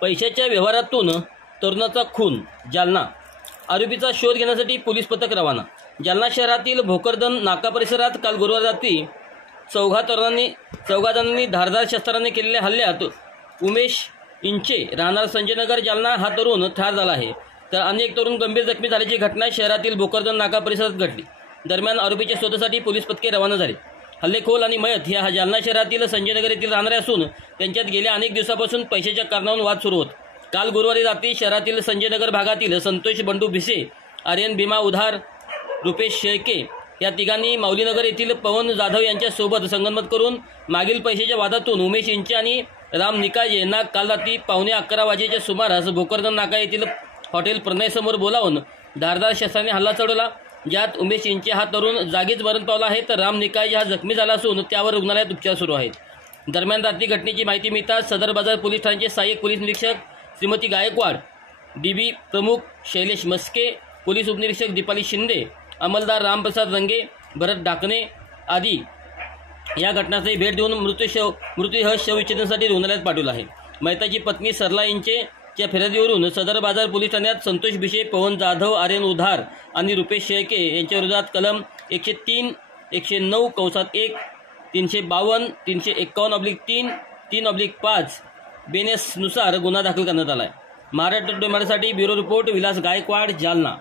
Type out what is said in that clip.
पैशाच्या व्यवहारातून तरुणाचा खून, जालना। आरोपीचा शोध घेण्यासाठी पोलीस पथक रवाना। जालना शहरातील भोकरदन नाका परिसरात काल गुरुवार रात्री चौघा जणांनी धारदार शस्त्राने केलेल्या हल्ल्यात उमेश इंचे राहणार संजयनगर जालना हा तरुण ठार झाला आहे, तर अनेक तरुण गंभीर जखमी झाल्याची घटना शहरातील भोकरदन नाका परिसरात घडली। दरम्यान आरोपीच्या शोधासाठी पोलीस पथके रवाना झाली। हल्लेखोर आणि मयत ह्या जालना शहरातील संजयनगर येथील राहणारे असून त्यांच्यात गेल्या अनेक दिवसापासून पैशाच्या कारणावरून वाद सुरू होत। काल गुरुवारी रात्री शहरातील संजयनगर भागातील संतोष बंडू भिसे, आर्यन भीमा उधार, रुपेश शेळके या तिघांनी माऊलीनगर येथील पवन जाधव यांच्या सोबत संगनमत करून मागील पैशाच्या वादातून उमेश इंचे आणि राम निकाजे यांना काल रात्री 11:15 वाजेच्या सुमारास भोकरदन नाका येथील हॉटेल प्रणयसमोर बोलावून धारदार शस्त्राने हल्ला चढवला, ज्यात उमेश इंचे हा तरुण जागीच मरण पावला आहे, तर राम निकाजे हा जखमी झाला असून त्यावर रुग्णालयात उपचार सुरू आहेत। दरम्यान रात्री घटनेची माहिती मिळताच सदर बाजार पोलीस ठाण्याचे सहाय्यक पोलीस निरीक्षक श्रीमती गायकवाड, डीबी प्रमुख शैलेश मस्के, पोलीस उपनिरीक्षक दीपाली शिंदे, अंमलदार रामप्रसाद रंगे, भरत डाकणे आदी या घटनास्थळी भेट देऊन मृतदेह शवविच्छेदनासाठी रुग्णालयात पाठवला आहे। मयताची पत्नी सरला इंचेच्या फिर्यादीवरून सदर बाजार पोलीस ठाण्यात संतोष भिसे, पवन जाधव, आर्यन उधार आणि रुपेश शेळके यांच्या विरोधात कलम 103, 109(1), 352, 351/3, 3/5 BNS नुसार गुन्हा दाखल करण्यात आला आहे। महाराष्ट्र टोमॅटोसाठी ब्युरो रिपोर्ट विलास गायकवाड, जालना।